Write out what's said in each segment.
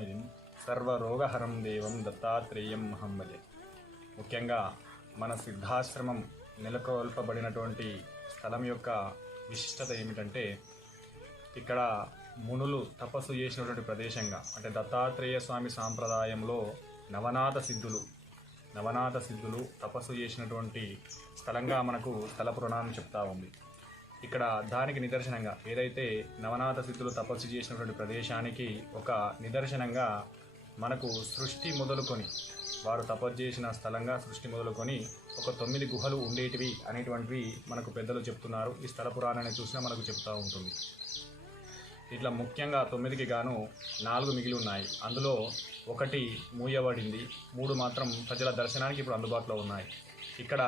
కరుణానిధిం సర్వరోగహరం దేవం దత్తాత్రేయం అహం భజే. ముఖ్యంగా మన సిద్ధాశ్రమం నెలకొల్పబడినటువంటి స్థలం యొక్క విశిష్టత ఏమిటంటే, ఇక్కడ మునులు తపస్సు చేసినటువంటి ప్రదేశంగా, అంటే దత్తాత్రేయ స్వామి సాంప్రదాయంలో నవనాథ సిద్ధులు తపస్సు చేసినటువంటి స్థలంగా మనకు స్థల పురాణం చెప్తా ఉంది. ఇక్కడ దానికి నిదర్శనంగా ఏదైతే నవనాథ సిద్ధులు తపస్సు చేసినటువంటి ప్రదేశానికి ఒక నిదర్శనంగా మనకు సృష్టి మొదలుకొని, వారు తపస్సు చేసిన స్థలంగా సృష్టి మొదలుకొని ఒక 9 గుహలు ఉండేటివి అనేటువంటివి మనకు పెద్దలు చెప్తున్నారు. ఈ స్థల పురాణాన్ని చూసినా మనకు చెప్తూ ఉంటుంది. ఇట్లా ముఖ్యంగా 9కి గాను 4 మిగిలి ఉన్నాయి. అందులో 1 మూయబడింది, 3 మాత్రం ప్రజల దర్శనానికి ఇప్పుడు అందుబాటులో ఉన్నాయి. ఇక్కడ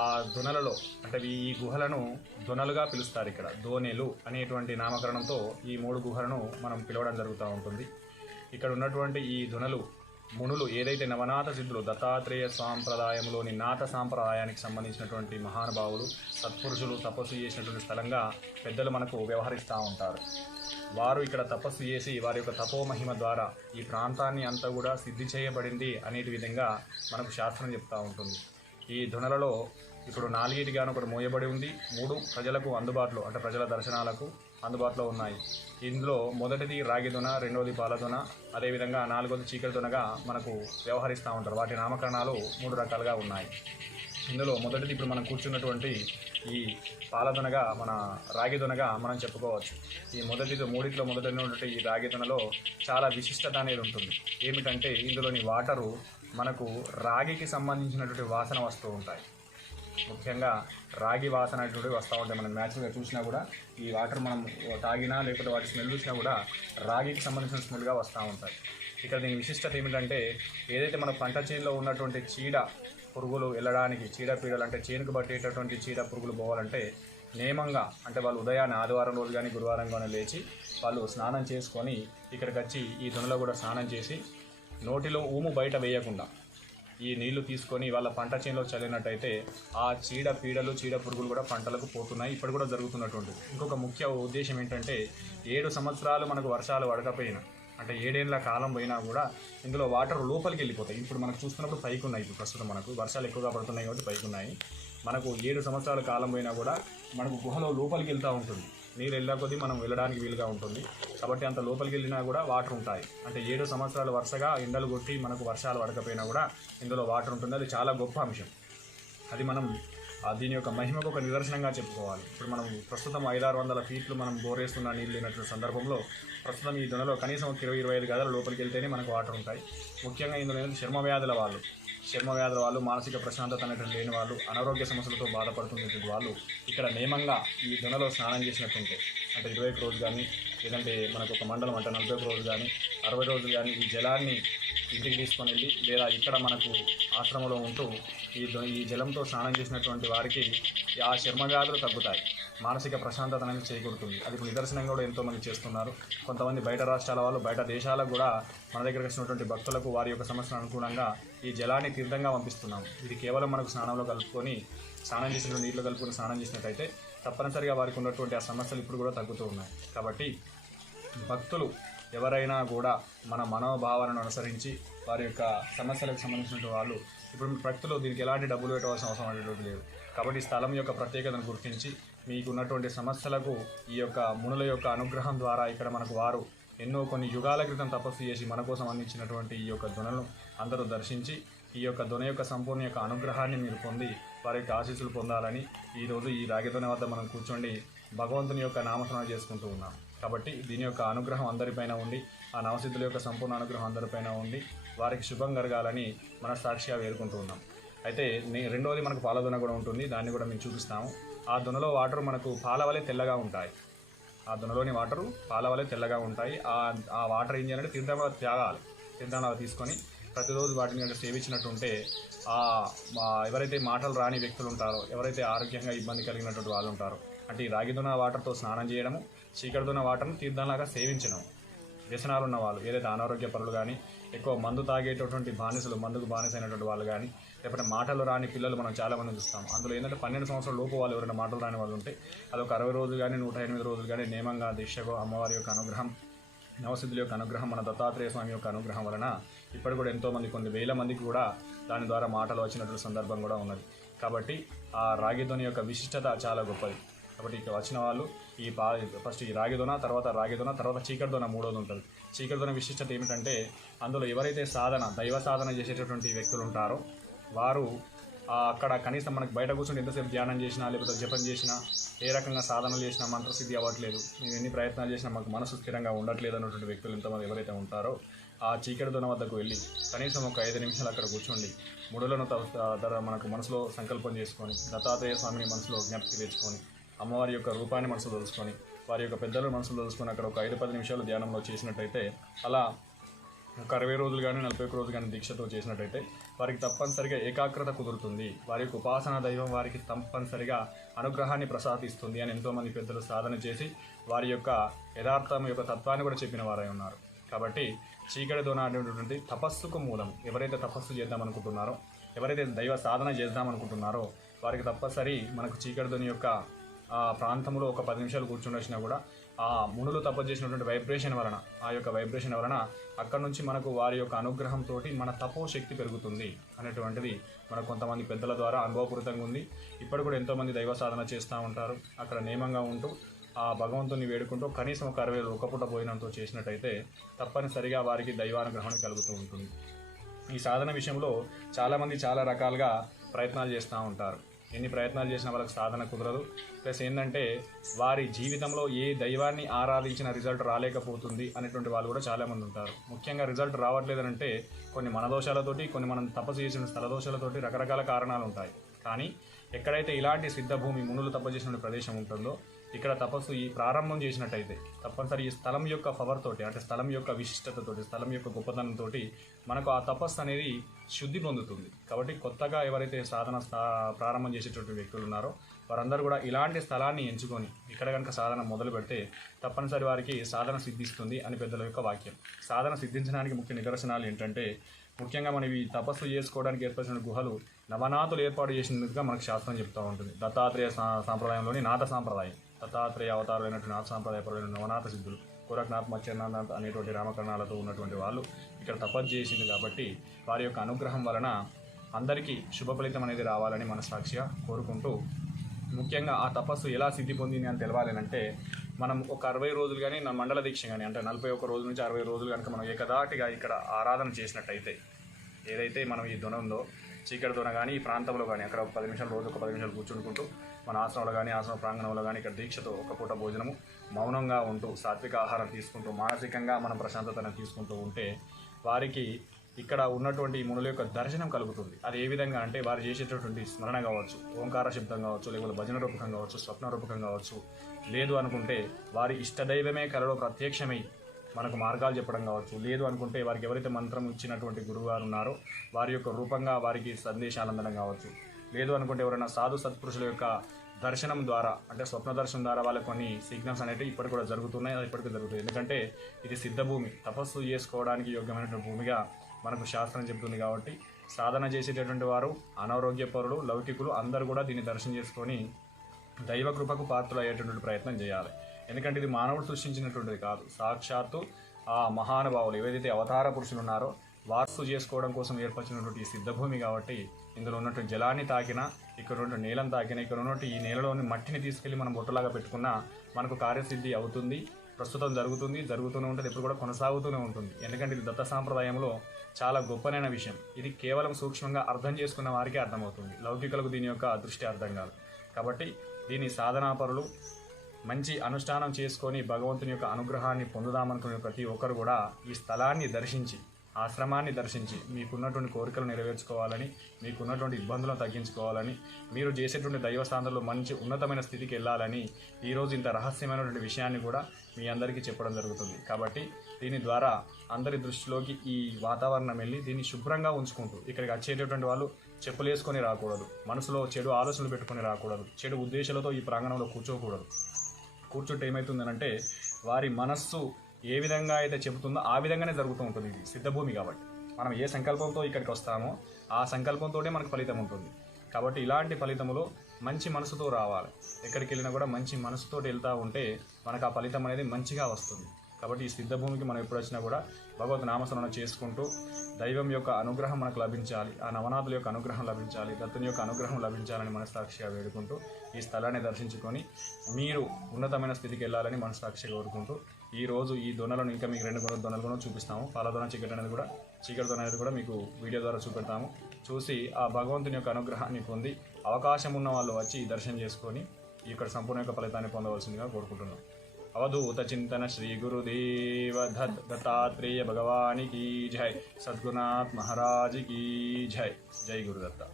ఆ దొనలలో, అంటే ఈ గుహలను దొనలుగా పిలుస్తారు. ఇక్కడ దోనెలు అనేటువంటి నామకరణంతో ఈ 3 గుహలను మనం పిలవడం జరుగుతూ ఉంటుంది. ఇక్కడ ఉన్నటువంటి ఈ దొనలు మునులు ఏదైతే నవనాథ సిద్ధులు దత్తాత్రేయ సాంప్రదాయంలోని నాథ సాంప్రదాయానికి సంబంధించినటువంటి మహానుభావులు సత్పురుషులు తపస్సు చేసినటువంటి స్థలంగా పెద్దలు మనకు వ్యవహరిస్తూ ఉంటారు. వారు ఇక్కడ తపస్సు చేసి వారి యొక్క తపోమహిమ ద్వారా ఈ ప్రాంతాన్ని అంతా కూడా సిద్ధి చేయబడింది అనేటి విధంగా మనకు శాస్త్రం చెప్తూ ఉంటుంది. ఈ ధునలలో ఇప్పుడు 4 గాను 1 మూయబడి ఉంది, 3 ప్రజలకు అందుబాటులో, అంటే ప్రజల దర్శనాలకు అందుబాటులో ఉన్నాయి. ఇందులో మొదటిది రాగి దొన, రెండవది పాల దొన, అదేవిధంగా 4వది చీకటి దొనగా మనకు వ్యవహరిస్తూ ఉంటారు. వాటి నామకరణాలు 3 రకాలుగా ఉన్నాయి. ఇందులో మొదటిది ఇప్పుడు మనం కూర్చున్నటువంటి ఈ పాలదొనగా, మన రాగి దొనగా మనం చెప్పుకోవచ్చు. ఈ మూడిట్లో మొదటి ఈ రాగి దొనలో చాలా విశిష్టత అనేది ఉంటుంది. ఏమిటంటే ఇందులోని వాటరు మనకు రాగికి సంబంధించినటువంటి వాసన వస్తూ ఉంటాయి. ముఖ్యంగా రాగి వాసన అనేటువంటివి వస్తూ ఉంటాయి. మనం న్యాచురల్గా చూసినా కూడా ఈ వాటర్ మనం తాగినా లేకపోతే వాటి స్మెల్ చూసినా కూడా రాగికి సంబంధించిన స్మెల్గా వస్తూ ఉంటాయి. ఇక్కడ దీని విశిష్టత ఏమిటంటే, ఏదైతే మన పంట చేనులో ఉన్నటువంటి చీడ పురుగులు వెళ్ళడానికి, చీడపీడలు అంటే చేనుకు పట్టేటటువంటి చీడ పురుగులు పోవాలంటే నియమంగా, అంటే వాళ్ళు ఉదయాన్నే ఆదివారం రోజు కానీ గురువారం కానీ లేచి వాళ్ళు స్నానం చేసుకొని ఇక్కడికి వచ్చి ఈ దొనలో కూడా స్నానం చేసి నోటిలో ఊము బయట వేయకుండా ఈ నీళ్లు తీసుకొని వాళ్ళ పంట చేనులో చల్లినట్టయితే ఆ చీడ పురుగులు కూడా పంటలకు పోతున్నాయి. ఇప్పుడు కూడా జరుగుతున్నటువంటిది. ఇంకొక ముఖ్య ఉద్దేశం ఏంటంటే, 7 సంవత్సరాలు మనకు వర్షాలు పడకపోయినా, అంటే 7 ఏళ్ల కాలం పోయినా కూడా ఇందులో వాటర్ లోపలికి వెళ్ళిపోతాయి. ఇప్పుడు మనకు చూస్తున్నప్పుడు పైకి ఉన్నాయి. ఇప్పుడు ప్రస్తుతం మనకు వర్షాలు ఎక్కువగా పడుతున్నాయి కాబట్టి పైకి ఉన్నాయి. మనకు 7 సంవత్సరాల కాలం పోయినా కూడా మనకు గుహలో లోపలికి వెళ్తూ ఉంటుంది. నీరు వెళ్ళా కొద్దీ మనం వెళ్ళడానికి వీలుగా ఉంటుంది. కాబట్టి అంత లోపలికి వెళ్ళినా కూడా వాటర్ ఉంటాయి. అంటే 7 సంవత్సరాలు వరుసగా ఎండలు కొట్టి మనకు వర్షాలు పడకపోయినా కూడా ఇందులో వాటర్ ఉంటుంది. అది చాలా గొప్ప అంశం. అది మనం దీని యొక్క మహిమకు ఒక నిదర్శనంగా చెప్పుకోవాలి. ఇప్పుడు మనం ప్రస్తుతం 500-600 ఫీట్లు మనం బోరేస్తున్న నీళ్ళు లేనటువంటి సందర్భంలో ప్రస్తుతం ఈ దొనలో కనీసం 20-25 గదాల లోపలికి వెళ్తేనే మనకు వాటర్ ఉంటాయి. ముఖ్యంగా ఇందులో చర్మ వ్యాధుల వాళ్ళు, మానసిక ప్రశాంతత అనేటువంటి లేని వాళ్ళు, అనారోగ్య సమస్యలతో బాధపడుతున్నటువంటి వాళ్ళు ఇక్కడ నియమంగా ఈ దొనలో స్నానం చేసినట్టుంటే, అంటే 21 రోజు కానీ, లేదంటే మనకు ఒక మండలం అంటే 41 రోజు కానీ, 60 రోజులు కానీ ఈ జలాన్ని ఇంటికి తీసుకొని వెళ్ళి, లేదా ఇక్కడ మనకు ఆశ్రమంలో ఉంటూ ఈ జలంతో స్నానం చేసినటువంటి వారికి ఆ చర్మ వ్యాధులు తగ్గుతాయి, మానసిక ప్రశాంతత అనేది చేకూరుతుంది. అది ఇప్పుడు నిదర్శనంగా కూడా ఎంతోమంది చేస్తున్నారు. కొంతమంది బయట రాష్ట్రాల వాళ్ళు, బయట దేశాలకు కూడా మన దగ్గరకు వచ్చినటువంటి భక్తులకు వారి యొక్క సమస్యలకు అనుగుణంగా ఈ జలాన్ని తీర్థంగా పంపిస్తున్నాం. ఇది కేవలం మనకు స్నానంలో కలుపుకొని, స్నానం చేసిన నీటిలో కలుపుకొని స్నానం చేసినట్టయితే తప్పనిసరిగా వారికి ఉన్నటువంటి ఆ సమస్యలు ఇప్పుడు కూడా తగ్గుతూ ఉన్నాయి. కాబట్టి భక్తులు ఎవరైనా కూడా మన మనోభావాలను అనుసరించి వారి యొక్క సమస్యలకు సంబంధించినటువంటి వాళ్ళు, ఇప్పుడు భక్తులు దీనికి ఎలాంటి డబ్బులు పెట్టవలసిన అవసరం అనేటువంటి లేదు. కాబట్టి స్థలం యొక్క ప్రత్యేకతను గుర్తించి మీకు ఉన్నటువంటి సమస్యలకు ఈ యొక్క మునుల యొక్క అనుగ్రహం ద్వారా ఇక్కడ మనకు వారు కొన్ని యుగాల క్రితం తపస్సు చేసి మన కోసం అందించినటువంటి ఈ యొక్క దొనలను అందరూ దర్శించి ఈ యొక్క దొన యొక్క సంపూర్ణ యొక్క అనుగ్రహాన్ని మీరు పొంది వారి యొక్క ఆశీస్సులు పొందాలని ఈరోజు ఈ రాగి దొన వద్ద మనం కూర్చోండి భగవంతుని యొక్క నామస్మరణ చేసుకుంటూ ఉన్నాం. కాబట్టి దీని యొక్క అనుగ్రహం అందరిపైన ఉండి, ఆ నవసిద్ధుల యొక్క సంపూర్ణ అనుగ్రహం అందరిపైన ఉండి వారికి శుభం కలగాలని మన సాక్షిగా వేడుకుంటూ ఉన్నాం. అయితే రెండవది మనకు పాల దొన కూడా ఉంటుంది. దాన్ని కూడా మేము చూపిస్తాము. ఆ దొనలో వాటర్ మనకు పాల వలె తెల్లగా ఉంటాయి. ఆ దొనలోని వాటరు పాల వలె తెల్లగా ఉంటాయి. ఆ వాటర్ ఏం చేయాలంటే తీర్థంలో తీసుకొని ప్రతిరోజు వాటిని సేవించినట్టుంటే ఎవరైతే మాటలు రాని వ్యక్తులు ఉంటారో, ఎవరైతే ఆరోగ్యంగా ఇబ్బంది కలిగినటువంటి వాళ్ళు ఉంటారో, అంటే ఈ రాగి దొన వాటర్తో స్నానం చేయడము, చీకటి దొన వాటర్ను తీర్థంలాగా సేవించడం, వ్యసనాలు ఉన్న వాళ్ళు, ఏదైతే అనారోగ్య పరులు కానీ, ఎక్కువ మందు తాగేటటువంటి మందుకు బానిసైనటువంటి వాళ్ళు కానీ, లేకపోతే మాటలు రాని పిల్లలు మనం చాలామంది చూస్తాం. అందులో ఏంటంటే 12 సంవత్సరాల లోపు వాళ్ళు ఎవరైనా మాటలు రాని వాళ్ళు ఉంటే అదొక 60 రోజులు కానీ 108 రోజులు కానీ నియమంగా దీక్షకు అమ్మవారి యొక్క అనుగ్రహం నవసిద్ధుల యొక్క అనుగ్రహం, మన దత్తాత్రేయ స్వామి యొక్క అనుగ్రహం వలన ఇప్పటి కూడా ఎంతోమంది, కొన్ని వేల మందికి కూడా దాని ద్వారా మాటలు వచ్చినటువంటి సందర్భం కూడా ఉన్నది. కాబట్టి ఆ రాగిదొన యొక్క విశిష్టత చాలా గొప్పది. కాబట్టి ఇక వచ్చిన వాళ్ళు ఫస్ట్ ఈ రాగిదొన, తర్వాత చీకటిదొన మూడోది ఉంటుంది. చీకటిదొన విశిష్టత ఏమిటంటే, అందులో ఎవరైతే దైవ సాధన చేసేటటువంటి వ్యక్తులు ఉంటారో వారు అక్కడ కనీసం మనకు బయట కూర్చొని ఎంతసేపు ధ్యానం చేసినా, లేకపోతే జపం చేసినా, ఏ రకంగా సాధనలు చేసినా మంత్రసిద్ధి అవ్వట్లేదు, మేము ఎన్ని ప్రయత్నాలు చేసినా మాకు మనసు స్థిరంగా ఉండట్లేదు అన్నటువంటి వ్యక్తులు ఎంతమంది ఎవరైతే ఉంటారో ఆ చీకటిదొన వద్దకు వెళ్ళి కనీసం ఒక 5 నిమిషాలు అక్కడ కూర్చోండి, ముడులను మనకు మనసులో సంకల్పం చేసుకొని, దత్తాత్రేయ స్వామిని మనసులో జ్ఞప్తి తెచ్చుకొని, అమ్మవారి యొక్క రూపాన్ని మనసులో తెలుసుకొని, వారి యొక్క పెద్దల మనసులో తెలుసుకొని అక్కడ ఒక 5-10 నిమిషాలు ధ్యానంలో చేసినట్టయితే, అలా ఒక 60 రోజులు కానీ 41 రోజులు కానీ దీక్షతో చేసినట్టయితే వారికి తప్పనిసరిగా ఏకాగ్రత కుదురుతుంది. వారి యొక్క ఉపాసనా దైవం వారికి తప్పనిసరిగా అనుగ్రహాన్ని ప్రసాదిస్తుంది అని ఎంతోమంది పెద్దలు సాధన చేసి వారి యొక్క యథార్థం యొక్క తత్వాన్ని కూడా చెప్పిన వారై ఉన్నారు. కాబట్టి చీకటిదొన అనేటువంటి తపస్సుకు మూలం. ఎవరైతే తపస్సు చేద్దామనుకుంటున్నారో, ఎవరైతే దైవ సాధన చేద్దామనుకుంటున్నారో వారికి తప్పనిసరి మనకు చీకటిదొన యొక్క ప్రాంతంలో ఒక 10 నిమిషాలు కూర్చుని వచ్చినా కూడా ఆ మునులు తపస్సు చేసినటువంటి వైబ్రేషన్ వలన, ఆ యొక్క వైబ్రేషన్ వలన అక్కడ నుంచి మనకు వారి యొక్క అనుగ్రహంతో మన తపోశక్తి పెరుగుతుంది అనేటువంటిది మనకు కొంతమంది పెద్దల ద్వారా అనుభవపూరితంగా ఉంది. ఇప్పుడు కూడా ఎంతోమంది దైవ సాధన చేస్తూ ఉంటారు. అక్కడ నియమంగా ఉంటూ ఆ భగవంతుని వేడుకుంటూ కనీసం ఒక 60 రోజులు ఒక్క పూట భోజనంతో చేసినట్టయితే తప్పనిసరిగా వారికి దైవానుగ్రహం కలుగుతూ ఉంటుంది. ఈ సాధన విషయంలో చాలామంది చాలా రకాలుగా ప్రయత్నాలు చేస్తూ ఉంటారు. ఎన్ని ప్రయత్నాలు చేసినా వాళ్ళకి సాధన కుదరదు. ప్లస్ ఏంటంటే వారి జీవితంలో ఏ దైవాన్ని ఆరాధించిన రిజల్ట్ రాలేకపోతుంది అనేటువంటి వాళ్ళు కూడా చాలామంది ఉంటారు. ముఖ్యంగా రిజల్ట్ రావట్లేదనంటే కొన్ని మన దోషాలతోటి, కొన్ని మనం తపస్సు చేసిన స్థల దోషాలతోటి రకరకాల కారణాలు ఉంటాయి. కానీ ఎక్కడైతే ఇలాంటి సిద్ధభూమి, మునులు తపస్సు చేసిన ప్రదేశం ఉంటుందో ఇక్కడ తపస్సు ఈ ప్రారంభం చేసినట్టయితే తప్పనిసరి ఈ స్థలం యొక్క పవర్ తోటి, అంటే స్థలం యొక్క విశిష్టతతోటి, స్థలం యొక్క గొప్పతనంతో మనకు ఆ తపస్సు అనేది శుద్ధి పొందుతుంది. కాబట్టి కొత్తగా ఎవరైతే సాధన ప్రారంభం చేసేటువంటి వ్యక్తులు ఉన్నారో వారందరూ కూడా ఇలాంటి స్థలాన్ని ఎంచుకొని ఇక్కడ కనుక సాధన మొదలు పెడితే తప్పనిసరి వారికి సాధన సిద్ధిస్తుంది అని పెద్దల యొక్క వాక్యం. సాధన సిద్ధించడానికి ముఖ్య నిదర్శనాలు ఏంటంటే, ముఖ్యంగా మనం ఈ తపస్సు చేసుకోవడానికి ఏర్పరిచిన గుహలు నవనాథులు ఏర్పాటు చేసినట్టుగా మనకు శాస్త్రం చెప్తూ ఉంటుంది. దత్తాత్రేయ సాంప్రదాయంలోని నాథ సాంప్రదాయం, దత్తాత్రేయ అవతారాలైనటువంటి నాథ సాంప్రదాయపరమైన నవనాథ సిద్ధులు, గోరఖనాథ్, మత్స్యనాథ్ అనేటువంటి నామకరణాలతో ఉన్నటువంటి వాళ్ళు ఇక్కడ తపస్సు చేసింది. కాబట్టి వారి యొక్క అనుగ్రహం వలన అందరికీ శుభ ఫలితం అనేది రావాలని మనస్సాక్షిగా కోరుకుంటూ, ముఖ్యంగా ఆ తపస్సు ఎలా సిద్ధి పొందింది అని తెలవాలంటే మనం ఒక 60 రోజులు కానీ నా మండల దీక్ష కానీ, అంటే 41 రోజుల నుంచి 60 రోజులు కనుక మనం ఏకదాటిగా ఇక్కడ ఆరాధన చేసినట్టయితే, ఏదైతే మనం ఈ దొన ఉందో చీకటిదొన కానీ ఈ ప్రాంతంలో కానీ అక్కడ ఒక 10 నిమిషాలు, రోజు ఒక 10 నిమిషాలు కూర్చుంటూ మన ఆశ్రమంలో కానీ ఆశ్రమ ప్రాంగణంలో కానీ ఇక్కడ దీక్షతో ఒక పూట భోజనము, మౌనంగా ఉంటూ సాత్విక ఆహారం తీసుకుంటూ మానసికంగా మనం ప్రశాంతతను తీసుకుంటూ ఉంటే వారికి ఇక్కడ ఉన్నటువంటి మునుల యొక్క దర్శనం కలుగుతుంది. అది ఏ విధంగా అంటే వారు చేసేటటువంటి స్మరణ కావచ్చు, ఓంకార శబ్దం కావచ్చు, లేకపోతే భజన రూపకం కావచ్చు, స్వప్న రూపకం కావచ్చు, లేదు అనుకుంటే వారి ఇష్టదైవమే కలలో ప్రత్యక్షమై మనకు మార్గాలు చెప్పడం కావచ్చు, లేదు అనుకుంటే వారికి ఎవరైతే మంత్రం ఇచ్చినటువంటి గురువు గారు ఉన్నారో వారి యొక్క రూపంగా వారికి సందేశాలు అందడం కావచ్చు, లేదు అనుకుంటే ఎవరైనా సాధు సత్పురుషుల యొక్క దర్శనం ద్వారా, అంటే స్వప్న దర్శనం ద్వారా వాళ్ళకి కొన్ని సిగ్నల్స్ అనేవి ఇప్పటికి కూడా జరుగుతున్నాయి. అది ఇప్పటికీ జరుగుతుంది. ఎందుకంటే ఇది సిద్ధభూమి, తపస్సు చేసుకోవడానికి యోగ్యమైనటువంటి భూమిగా మనకు శాస్త్రం చెబుతుంది. కాబట్టి సాధన చేసేటటువంటి వారు, అనారోగ్య పరులు, లౌకికులు అందరూ కూడా దీన్ని దర్శనం చేసుకొని దైవ కృపకు పాత్రలు అయ్యేటటువంటి ప్రయత్నం చేయాలి. ఎందుకంటే ఇది మానవుడు సృష్టించినటువంటిది కాదు, సాక్షాత్తు ఆ మహానుభావులు ఏవైతే అవతార పురుషులు ఉన్నారో వాస్తు చేసుకోవడం కోసం ఏర్పరిచినటువంటి సిద్ధభూమి. కాబట్టి ఇందులో ఉన్నటువంటి జలాన్ని తాకినా, ఇక్కడ ఉన్నటువంటి నేలను తాకినా, ఇక్కడ ఉన్నటువంటి ఈ నేలలోని మట్టిని తీసుకెళ్ళి మనం బొట్టులాగా పెట్టుకున్నా మనకు కార్యసిద్ధి అవుతుంది. ప్రస్తుతం జరుగుతూనే ఉంటుంది, ఎప్పుడు కూడా కొనసాగుతూనే ఉంటుంది. ఎందుకంటే ఇది దత్త సాంప్రదాయంలో చాలా గొప్పనైన విషయం. ఇది కేవలం సూక్ష్మంగా అర్థం చేసుకున్న వారికే అర్థమవుతుంది, లౌకికులకు దీని యొక్క దృష్టి అర్థం కాదు. కాబట్టి దీని సాధనాపరులు మంచి అనుష్ఠానం చేసుకొని భగవంతుని యొక్క అనుగ్రహాన్ని పొందుదామనుకునే ప్రతి ఒక్కరు కూడా ఈ స్థలాన్ని దర్శించి, ఆశ్రమాన్ని దర్శించి మీకున్నటువంటి కోరికలు నెరవేర్చుకోవాలని, మీకున్నటువంటి ఇబ్బందులను తగ్గించుకోవాలని, మీరు చేసేటువంటి దైవ స్థానంలో మంచి ఉన్నతమైన స్థితికి వెళ్ళాలని ఈరోజు ఇంత రహస్యమైనటువంటి విషయాన్ని కూడా మీ అందరికీ చెప్పడం జరుగుతుంది. కాబట్టి దీని ద్వారా అందరి దృష్టిలోకి ఈ వాతావరణం వెళ్ళి దీన్ని శుభ్రంగా ఉంచుకుంటూ, ఇక్కడికి వచ్చేటటువంటి వాళ్ళు చెప్పులు వేసుకొని రాకూడదు, మనసులో చెడు ఆలోచనలు పెట్టుకొని రాకూడదు, చెడు ఉద్దేశాలతో ఈ ప్రాంగణంలో కూర్చోకూడదు. కూర్చుంటే ఏమవుతుందనంటే వారి మనస్సు ఏ విధంగా అయితే చెబుతుందో ఆ విధంగానే జరుగుతూ ఉంటుంది. ఇది సిద్ధభూమి కాబట్టి మనం ఏ సంకల్పంతో ఇక్కడికి వస్తామో ఆ సంకల్పంతోనే మనకు ఫలితం ఉంటుంది. కాబట్టి ఇలాంటి ఫలితములో మంచి మనసుతో రావాలి. ఎక్కడికి వెళ్ళినా కూడా మంచి మనసుతో వెళ్తూ ఉంటే మనకు ఆ ఫలితం అనేది మంచిగా వస్తుంది. కాబట్టి ఈ సిద్ధభూమికి మనం ఎప్పుడు వచ్చినా కూడా భగవద్ నామస్మరణ చేసుకుంటూ దైవం యొక్క అనుగ్రహం మనకు లభించాలి, ఆ నవనాథుల యొక్క అనుగ్రహం లభించాలి, దత్తుని యొక్క అనుగ్రహం లభించాలని మనస్సాక్షిగా వేడుకుంటూ ఈ స్థలాన్ని దర్శించుకొని మీరు ఉన్నతమైన స్థితికి వెళ్ళాలని మనస్సాక్షిగా కోరుకుంటూ ఈరోజు ఈ దొనలను ఇంకా మీకు 2 దొనలు కూడా చూపిస్తాము. పాల దొన చీకటి దొన అనేది కూడా మీకు వీడియో ద్వారా చూపెడతాము. చూసి ఆ భగవంతుని యొక్క అనుగ్రహాన్ని పొంది అవకాశం ఉన్న వాళ్ళు వచ్చి దర్శనం చేసుకొని ఇక్కడ సంపూర్ణ యొక్క ఫలితాన్ని పొందవలసిందిగా కోరుకుంటున్నాం. అవధూత చింతన శ్రీ గురుదేవ దత్తాత్రేయ భగవాని की जय, सद्गुरुनाथ महाराज की जय. जय गुरुदत्ता.